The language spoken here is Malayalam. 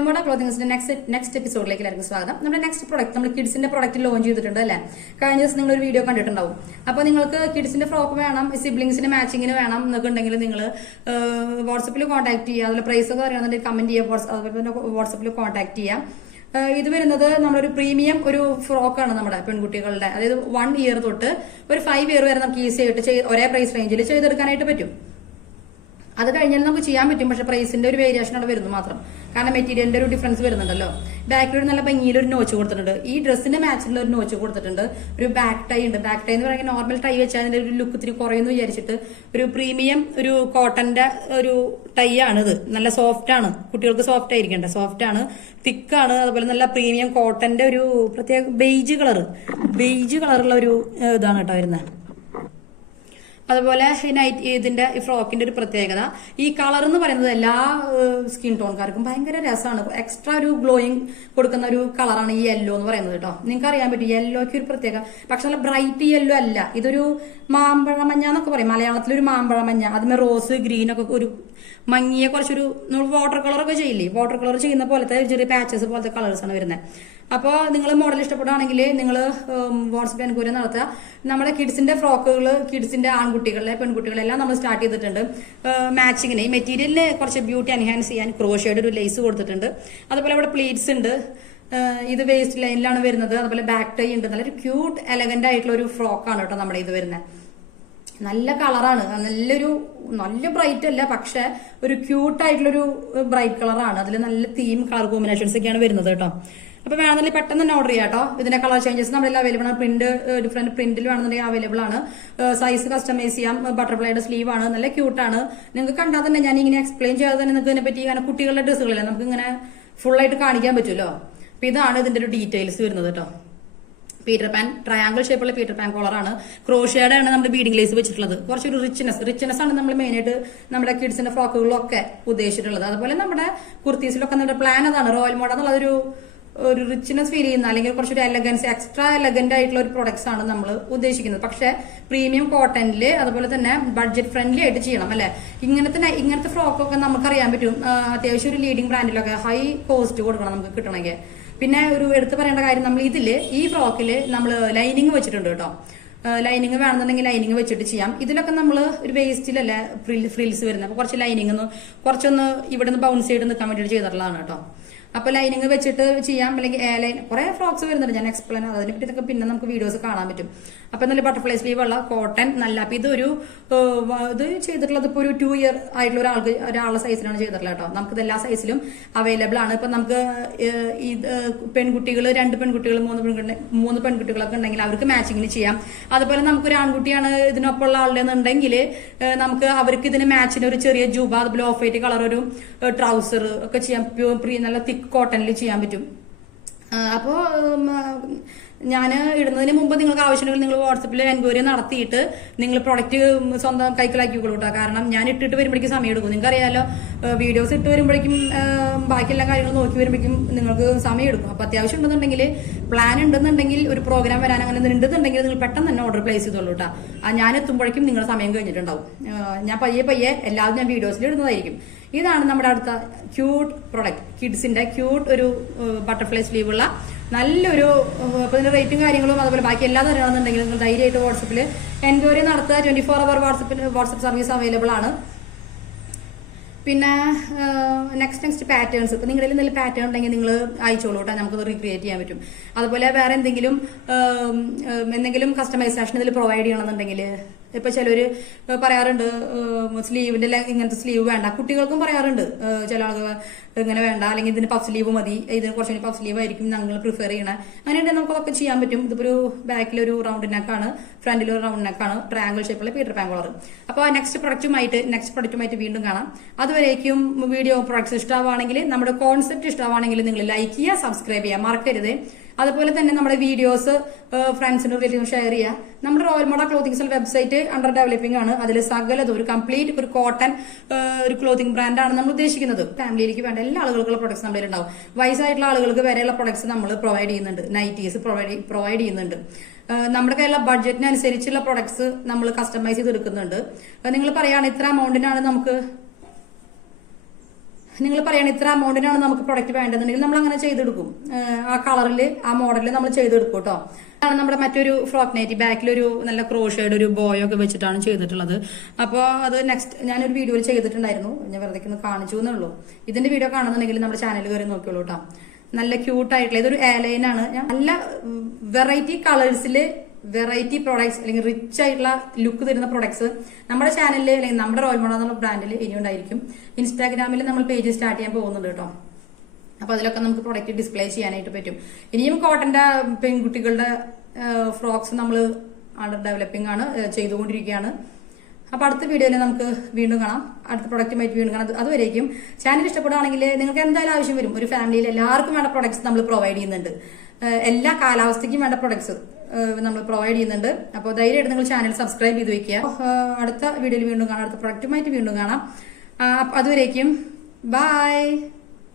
റോയൽ മോഡ ക്ലോത്തിങ്സിന്റെ നെക്സ്റ്റ് എപ്പിസോഡിലേക്ക് എല്ലാവർക്കും സ്വാഗതം. നമ്മുടെ നെക്സ്റ്റ് പ്രൊഡക്റ്റ് നമ്മൾ കിഡ്സിന്റെ പ്രൊഡക്റ്റ് ലോഞ്ച് ചെയ്തിട്ടുണ്ട് അല്ലേ? കഴിഞ്ഞ ദിവസം നിങ്ങൾ ഒരു വീഡിയോ കണ്ടിട്ടുണ്ടാവും. അപ്പോൾ നിങ്ങൾക്ക് കിഡ്സിന്റെ ഫ്രോക്ക് വേണം, സിബ്ലിംഗ്സിന് മാച്ചിങ്ങിന് വേണം എന്നൊക്കെ ഉണ്ടെങ്കിൽ നിങ്ങൾ വാട്സപ്പിൽ കോൺടാക്ട് ചെയ്യുക. അതുപോലെ പ്രൈസ് ഒക്കെ അറിയാമെന്നുണ്ടെങ്കിൽ കമന്റ് ചെയ്യുക, അതുപോലെ തന്നെ വാട്സപ്പിൽ കോൺടാക്ട് ചെയ്യാം. ഇത് വരുന്നത് നമ്മളൊരു പ്രീമിയം ഒരു ഫ്രോക്കാണ് നമ്മുടെ പെൺകുട്ടികളുടെ, അതായത് 1 ഇയർ തൊട്ട് ഒരു 5 ഇയർ വരെ നമുക്ക് ഈസി ആയിട്ട് ഒരേ പ്രൈസ് റേഞ്ചിൽ ചെയ്തെടുക്കാനായിട്ട് പറ്റും. അത് കഴിഞ്ഞാൽ നമുക്ക് ചെയ്യാൻ പറ്റും, പക്ഷെ പ്രൈസിന്റെ ഒരു വേരിയേഷൻ അവിടെ വരുന്നു മാത്രം. കാരണം മെറ്റീരിയലിന്റെ ഒരു ഡിഫറൻസ് വരുന്നുണ്ടല്ലോ. ബാക്കിൽ ഒരു നല്ല ഭംഗിയിൽ ഒരു നോച്ച് കൊടുത്തിട്ടുണ്ട്. ഈ ഡ്രസ്സിന്റെ മാച്ചിലുള്ള ഒരു നോച്ച് കൊടുത്തിട്ടുണ്ട്. ഒരു ബാക്ക് ടൈ ഉണ്ട്. ബാക്ക് ടൈ എന്ന് പറയുന്നത് നോർമൽ ടൈ വെച്ചാൽ അതിന്റെ ഒരു ലുക്ക് ഇത്തിരി കുറയുന്നു വിചാരിച്ചിട്ട് ഒരു പ്രീമിയം ഒരു കോട്ടന്റെ ഒരു ടൈ ആണിത്. നല്ല സോഫ്റ്റ് ആണ്, കുട്ടികൾക്ക് സോഫ്റ്റ് ആയിരിക്കണ്ടേ, സോഫ്റ്റ് ആണ്, തിക്കാണ്. അതുപോലെ നല്ല പ്രീമിയം കോട്ടന്റെ ഒരു പ്രത്യേക ബെയ്ജ് കളറുള്ള ഒരു ഇതാണ് കേട്ടോ വരുന്നത്. അതുപോലെ ഇതിന്റെ ഫ്രോക്കിന്റെ ഒരു പ്രത്യേകത, ഈ കളർ എന്ന് പറയുന്നത് എല്ലാ സ്കിൻ ടോൺകാർക്കും ഭയങ്കര രസമാണ്. എക്സ്ട്രാ ഒരു ഗ്ലോയിങ് കൊടുക്കുന്ന ഒരു കളറാണ് ഈ യെല്ലോ എന്ന് പറയുന്നത് കേട്ടോ. നിങ്ങൾക്ക് അറിയാൻ പറ്റും യെല്ലോയ്ക്ക് ഒരു പ്രത്യേക, പക്ഷെ നല്ല ബ്രൈറ്റ് യെല്ലോ അല്ല, ഇതൊരു മാമ്പഴ മഞ്ഞ എന്നൊക്കെ പറയും മലയാളത്തിലൊരു മാമ്പഴ മഞ്ഞ. അതിന് റോസ് ഗ്രീൻ ഒക്കെ ഒരു മങ്ങിയ കുറച്ചൊരു വാട്ടർ കളർ ഒക്കെ ചെയ്യില്ലേ, വാട്ടർ കളർ ചെയ്യുന്ന പോലത്തെ ചെറിയ പാച്ചസ് പോലത്തെ കളേഴ്സ് ആണ് വരുന്നത്. അപ്പോൾ നിങ്ങൾ മോഡൽ ഇഷ്ടപ്പെടുകയാണെങ്കിൽ നിങ്ങൾ വാട്സ്ആപ്പ് എൻക്വയറി നടത്തുക. നമ്മുടെ കിഡ്സിന്റെ ഫ്രോക്കുകൾ, കിഡ്സിന്റെ ആൺകുട്ടികളെ പെൺകുട്ടികളെ എല്ലാം നമ്മൾ സ്റ്റാർട്ട് ചെയ്തിട്ടുണ്ട്. മാച്ചിങ്ങിന് ഈ മെറ്റീരിയലിന് കുറച്ച് ബ്യൂട്ടി എൻഹാൻസ് ചെയ്യാൻ ക്രോഷയുടെ ഒരു ലേസ് കൊടുത്തിട്ടുണ്ട്. അതുപോലെ ഇവിടെ പ്ലീറ്റ്സ് ഉണ്ട്. ഇത് വേസ്റ്റ് ലൈനിലാണ് വരുന്നത്. അതുപോലെ ബാക്ക് ടൈ ഉണ്ട്. നല്ലൊരു ക്യൂട്ട് എലഗന്റ് ആയിട്ടുള്ള ഒരു ഫ്രോക്കാണ് കേട്ടോ നമ്മുടെ ഇത് വരുന്നത്. നല്ല കളറാണ്, നല്ല ബ്രൈറ്റ് അല്ല, പക്ഷെ ഒരു ക്യൂട്ട് ആയിട്ടുള്ളൊരു ബ്രൈറ്റ് കളറാണ്. അതിൽ നല്ല തീം കളർ കോമ്പിനേഷൻസ് ഒക്കെയാണ് വരുന്നത് കേട്ടോ. അപ്പൊ വേണമെന്നുണ്ടെങ്കിൽ പെട്ടെന്ന് തന്നെ ഓർഡർ ചെയ്യാം കേട്ടോ. ഇതിന്റെ കളർ ചേഞ്ചസ് നമ്മുടെ അവൈലബിൾ ആണ്. ഡിഫറെന്റ് പ്രിന്റിൽ വേണമെന്നുണ്ടെങ്കിൽ അവൈലബിൾ ആണ്. സൈസ് കസ്റ്റമൈസ് ചെയ്യാം. ബട്ടർഫ്ലൈയുടെ സ്ലീവ് ആണ്, നല്ല ക്യൂട്ടാണ്. നിങ്ങൾക്ക് കണ്ടാൽ തന്നെ ഞാൻ ഇങ്ങനെ എക്സ്പ്ലെയിൻ ചെയ്യാതെ തന്നെ നിങ്ങൾക്ക് ഇതിനെ പറ്റി കാരണം കുട്ടികളുടെ ഡ്രസ്സുകളല്ലേ നമുക്ക് ഇങ്ങനെ ഫുൾ ആയിട്ട് കാണിക്കാൻ പറ്റുമല്ലോ. അപ്പൊ ഇതാണ് ഇതിന്റെ ഒരു ഡീറ്റെയിൽസ് വരുന്നത് കേട്ടോ. പീറ്റർ പാൻ, ട്രയാങ്കിൾ ഷേപ്പുള്ള പീറ്റർ പാൻ കോളറാണ്. ക്രോഷയുടെ ആണ് നമ്മുടെ ബീഡിംഗ് ലേസ് വെച്ചിട്ടുള്ളത്. കുറച്ചൊരു റിച്ച്നെസ് ആണ് നമ്മൾ മെയിനായിട്ട് നമ്മുടെ കിഡ്സിന്റെ ഫ്രോക്കുകളിലൊക്കെ ഉദ്ദേശിച്ചിട്ടുള്ളത്. അതുപോലെ നമ്മുടെ കുർത്തീസിലൊക്കെ നമ്മുടെ പ്ലാൻ അതാണ്. റോയൽ മോഡൽ എന്നുള്ളതൊരു റിച്ച്നെസ് ഫീൽ ചെയ്യുന്ന, അല്ലെങ്കിൽ കുറച്ചൊരു എലഗൻസ്, എക്സ്ട്രാ എലഗന്റ് ആയിട്ടുള്ള ഒരു പ്രൊഡക്ട്സ് ആണ് നമ്മൾ ഉദ്ദേശിക്കുന്നത്. പക്ഷെ പ്രീമിയം കോട്ടണില് അതുപോലെ തന്നെ ബഡ്ജറ്റ് ഫ്രണ്ട്ലി ആയിട്ട് ചെയ്യണം അല്ലെ. ഇങ്ങനത്തെ ഫ്രോക്കൊക്കെ നമുക്കറിയാൻ പറ്റും അത്യാവശ്യം ഒരു ലീഡിംഗ് ബ്രാൻഡിലൊക്കെ ഹൈ കോസ്റ്റ് കൊടുക്കണം നമുക്ക് കിട്ടണമെങ്കിൽ. പിന്നെ ഒരു എടുത്തു പറയേണ്ട കാര്യം, നമ്മൾ ഈ ഫ്രോക്കില് നമ്മൾ ലൈനിങ് വെച്ചിട്ടുണ്ട് കേട്ടോ. ലൈനിങ് വേണമെന്നുണ്ടെങ്കിൽ ലൈനിങ് വെച്ചിട്ട് ചെയ്യാം. ഇതിലൊക്കെ നമ്മൾ ഒരു വേസ്റ്റിലല്ലേ ഫ്രിൽസ് വരുന്നത്. അപ്പൊ കുറച്ച് ലൈനിങ് കുറച്ചൊന്ന് ഇവിടെ നിന്ന് ബൗൺസ് ചെയ്ത് നിൽക്കാൻ വേണ്ടിയിട്ട് ചെയ്തിട്ടുള്ളതാണ് കേട്ടോ. അപ്പൊ ലൈനിങ് വെച്ചിട്ട് ചെയ്യാം. അല്ലെങ്കിൽ കുറെ ഫ്രോക്സ് വരുന്നുണ്ട്, ഞാൻ എക്സ്പ്ലെയിൻ അതിനെ പറ്റി ഇതൊക്കെ പിന്നെ നമുക്ക് വീഡിയോസ് കാണാൻ പറ്റും. അപ്പൊ നല്ല ബട്ടർഫ്ലൈ സ്ലീവ് ഉള്ള കോട്ടൺ നല്ല. അപ്പൊ ഇത് ചെയ്തിട്ടുള്ളത് ഇപ്പൊ ഒരു 2 ഇയർ ആയിട്ടുള്ള ഒരാളുടെ സൈസിലാണ് ചെയ്തിട്ടുള്ളത് കേട്ടോ. നമുക്ക് എല്ലാ സൈസിലും അവൈലബിൾ ആണ്. ഇപ്പൊ നമുക്ക് പെൺകുട്ടികൾ 2 പെൺകുട്ടികൾ 3 പെൺകുട്ടികളൊക്കെ ഉണ്ടെങ്കിൽ അവർക്ക് മാച്ചിങ്ങിന് ചെയ്യാം. അതുപോലെ നമുക്കൊരു ആൺകുട്ടിയാണ് ഇതിനൊപ്പമുള്ള ആളുടെ എന്നുണ്ടെങ്കിൽ നമുക്ക് അവർക്ക് ഇതിന് മാച്ചിന് ഒരു ചെറിയ ജൂബ, അതുപോലെ ഓഫ് വൈറ്റ് കളർ ഒരു ട്രൗസർ ഒക്കെ ചെയ്യാം. നല്ല തിക്ക് കോട്ടണിൽ ചെയ്യാൻ പറ്റും. അപ്പോ ഞാൻ ഇടുന്നതിന് മുമ്പ് നിങ്ങൾക്ക് ആവശ്യമുണ്ടെങ്കിൽ നിങ്ങൾ വാട്സപ്പിൽ എൻക്വയറി നടത്തിയിട്ട് നിങ്ങൾ പ്രൊഡക്റ്റ് സ്വന്തം കൈക്കലാക്കിക്കോളൂ കേട്ടോ. കാരണം ഞാൻ ഇട്ടിട്ട് വരുമ്പോഴേക്കും സമയം എടുക്കും. നിങ്ങൾക്ക് അറിയാലോ, വീഡിയോസ് ഇട്ട് വരുമ്പോഴേക്കും ബാക്കി എല്ലാ കാര്യങ്ങളും നോക്കി വരുമ്പോഴേക്കും നിങ്ങൾക്ക് സമയം എടുക്കും. അപ്പൊ അത്യാവശ്യം ഉണ്ടെന്നുണ്ടെങ്കിൽ, പ്ലാൻ ഉണ്ടെന്നുണ്ടെങ്കിൽ, ഒരു പ്രോഗ്രാം വരാൻ അങ്ങനെ ഉണ്ടെന്നുണ്ടെങ്കിൽ നിങ്ങൾ പെട്ടെന്ന് തന്നെ ഓർഡർ പ്ലേസ് ചെയ്തോളൂ കേട്ടോ. ഞാൻ എത്തുമ്പോഴേക്കും നിങ്ങളുടെ സമയം കഴിഞ്ഞിട്ടുണ്ടാവും. ഞാൻ പയ്യെ എല്ലാവരും ഞാൻ വീഡിയോസിൽ ഇടുന്നതായിരിക്കും. ഇതാണ് നമ്മുടെ അടുത്ത ക്യൂട്ട് പ്രൊഡക്റ്റ്, കിഡ്സിന്റെ ക്യൂട്ട് ഒരു ബട്ടർഫ്ലൈ സ്ലീവ് ഉള്ള നല്ലൊരു. അപ്പൊ ഇതിന്റെ റേറ്റും കാര്യങ്ങളും അതുപോലെ ബാക്കി എല്ലാ തരണമെന്നുണ്ടെങ്കിൽ നിങ്ങൾ ധൈര്യമായിട്ട് വാട്സപ്പിൽ എൻക്വയറി നടത്തുക. 24 അവർ വാട്സപ്പ് സർവീസ് അവൈലബിൾ ആണ്. പിന്നെ നെക്സ്റ്റ് പാറ്റേൺസ്, ഇപ്പൊ നിങ്ങളുടെ എന്തെങ്കിലും പാറ്റേൺ ഉണ്ടെങ്കിൽ നിങ്ങൾ അയച്ചോളൂ കേട്ടോ, നമുക്കത് റീക്രിയേറ്റ് ചെയ്യാൻ പറ്റും. അതുപോലെ വേറെ എന്തെങ്കിലും കസ്റ്റമൈസേഷൻ ഇതിൽ പ്രൊവൈഡ് ചെയ്യണമെന്നുണ്ടെങ്കിൽ, ഇപ്പൊ ചിലര് പറയാറുണ്ട് സ്ലീവിന്റെ ഇങ്ങനത്തെ സ്ലീവ് വേണ്ട, കുട്ടികൾക്കും പറയാറുണ്ട് ചില ആളുകൾ ഇങ്ങനെ വേണ്ട, അല്ലെങ്കിൽ ഇതിന് പഫ് സ്ലീവ് മതി, ഇതിന് കുറച്ചുകൂടി പഫ് സ്ലീവ് ആയിരിക്കും ഞങ്ങൾ പ്രിഫർ ചെയ്യണേ. അങ്ങനെയുണ്ടെങ്കിൽ നമുക്കതൊക്കെ ചെയ്യാൻ പറ്റും. ഇതിപ്പോ ഒരു ബാക്കിലൊരു റൗണ്ട് നെക്കാണ്, ഫ്രണ്ടിലൊരു റൗണ്ട് നെക്കാണ്, ട്രയാങ്കിൾ ഷേപ്പുള്ള പീറ്റർ പാൻ കോളർ. അപ്പോൾ നെക്സ്റ്റ് പ്രൊഡക്റ്റുമായിട്ട് വീണ്ടും കാണാം. അതുവരേക്കും വീഡിയോ പ്രൊഡക്ട്സ് ഇഷ്ടമാണെങ്കിൽ, നമ്മുടെ കോൺസെപ്റ്റ് ഇഷ്ടമാണെങ്കിൽ നിങ്ങൾ ലൈക്ക് ചെയ്യുക, സബ്സ്ക്രൈബ് ചെയ്യുക മറക്കരുത്. അതുപോലെ തന്നെ നമ്മുടെ വീഡിയോസ് ഫ്രണ്ട്സിനും റിലേറ്റീവും ഷെയർ ചെയ്യുക. നമ്മുടെ Royal Moda Clothings website under developing ആണ്. അതിൽ സകലതും ഒരു കംപ്ലീറ്റ് ഒരു കോട്ടൺ ഒരു ക്ലോത്തിങ് ബ്രാൻഡാണ് നമ്മൾ ഉദ്ദേശിക്കുന്നത്. ഫാമിലിയിലേക്ക് വേണ്ട എല്ലാ ആളുകൾക്കുള്ള പ്രൊഡക്ട്സ് നമ്മുടെ ഉണ്ടാവും. വയസ്സായിട്ടുള്ള ആളുകൾക്ക് വരെയുള്ള പ്രൊഡക്ട്സ് നമ്മൾ പ്രൊവൈഡ് ചെയ്യുന്നുണ്ട്. നൈറ്റീസ് പ്രൊവൈഡ് ചെയ്യുന്നുണ്ട്. നമ്മുടെ കയ്യിലുള്ള ബഡ്ജറ്റിനനുസരിച്ചുള്ള പ്രൊഡക്ട്സ് നമ്മൾ കസ്റ്റമൈസ് ചെയ്ത് എടുക്കുന്നുണ്ട്. നിങ്ങൾ പറയുകയാണ് ഇത്ര എമൗണ്ടിനാണ് നമുക്ക് നിങ്ങൾ പറയണ ഇത്ര എമൗണ്ടിനാണ് നമുക്ക് പ്രൊഡക്റ്റ് വേണ്ടതെന്നുണ്ടെങ്കിൽ നമ്മൾ അങ്ങനെ ചെയ്തെടുക്കും. ആ കളറിൽ ആ മോഡലിൽ നമ്മൾ ചെയ്തെടുക്കും കേട്ടോ. ആണ് നമ്മുടെ മറ്റൊരു ഫ്രോക്ക് നൈറ്റി ബാക്കിലൊരു നല്ല ക്രോഷേഡ് ഒരു ബോയോ ഒക്കെ വെച്ചിട്ടാണ് ചെയ്തിട്ടുള്ളത്. അപ്പോൾ അത് നെക്സ്റ്റ് ഞാനൊരു വീഡിയോയിൽ ചെയ്തിട്ടുണ്ടായിരുന്നു, ഞാൻ വെറുതെ ഒന്ന് കാണിച്ചു എന്നേ ഉള്ളൂ. ഇതിന്റെ വീഡിയോ കാണുന്നുണ്ടെങ്കിൽ നമ്മുടെ ചാനൽ കയറി നോക്കിയോളൂ കേട്ടോ. നല്ല ക്യൂട്ടായിട്ടുള്ള ഇതൊരു എയർലൈൻ ആണ്. ഞാൻ നല്ല വെറൈറ്റി കളേഴ്സില് വെറൈറ്റി പ്രോഡക്ട്സ് അല്ലെങ്കിൽ റിച്ച് ആയിട്ടുള്ള ലുക്ക് തരുന്ന പ്രോഡക്ട്സ് നമ്മുടെ ചാനലിൽ അല്ലെങ്കിൽ നമ്മുടെ റോയൽ മോഡൽ എന്നുള്ള ബ്രാൻഡിൽ ഇനി ഉണ്ടായിരിക്കും. ഇൻസ്റ്റാഗ്രാമിൽ നമ്മൾ പേജ് സ്റ്റാർട്ട് ചെയ്യാൻ പോകുന്നുണ്ട് കേട്ടോ. അപ്പൊ അതിലൊക്കെ നമുക്ക് പ്രൊഡക്റ്റ് ഡിസ്പ്ലേ ചെയ്യാനായിട്ട് പറ്റും. ഇനിയും കോട്ടന്റെ പെൺകുട്ടികളുടെ ഫ്രോക്സ് നമ്മൾ അണ്ടർ ഡെവലപ്പിംഗ് ആണ്, ചെയ്തുകൊണ്ടിരിക്കുകയാണ്. അപ്പൊ അടുത്ത വീഡിയോയിൽ നമുക്ക് വീണ്ടും കാണാം, അടുത്ത പ്രൊഡക്റ്റുമായിട്ട് വീണ്ടും കാണാം. അതുവരേക്കും ചാനൽ ഇഷ്ടപ്പെടുകയാണെങ്കിൽ നിങ്ങൾക്ക് എന്തായാലും ആവശ്യം വരും, ഒരു ഫാമിലിയിൽ എല്ലാവർക്കും വേണ്ട പ്രൊഡക്ട്സ് നമ്മൾ പ്രൊവൈഡ് ചെയ്യുന്നുണ്ട്. എല്ലാ കാലാവസ്ഥയ്ക്കും വേണ്ട പ്രൊഡക്ട്സ് നമ്മൾ പ്രൊവൈഡ് ചെയ്യുന്നുണ്ട്. അപ്പോൾ ധൈര്യമായിട്ട് നിങ്ങൾ ചാനൽ സബ്സ്ക്രൈബ് ചെയ്ത് വെക്കുക. അടുത്ത വീഡിയോയിൽ വീണ്ടും കാണാം, അടുത്ത പ്രൊഡക്റ്റുമായിട്ട് വീണ്ടും കാണാം. അതുവരേക്കും ബൈ.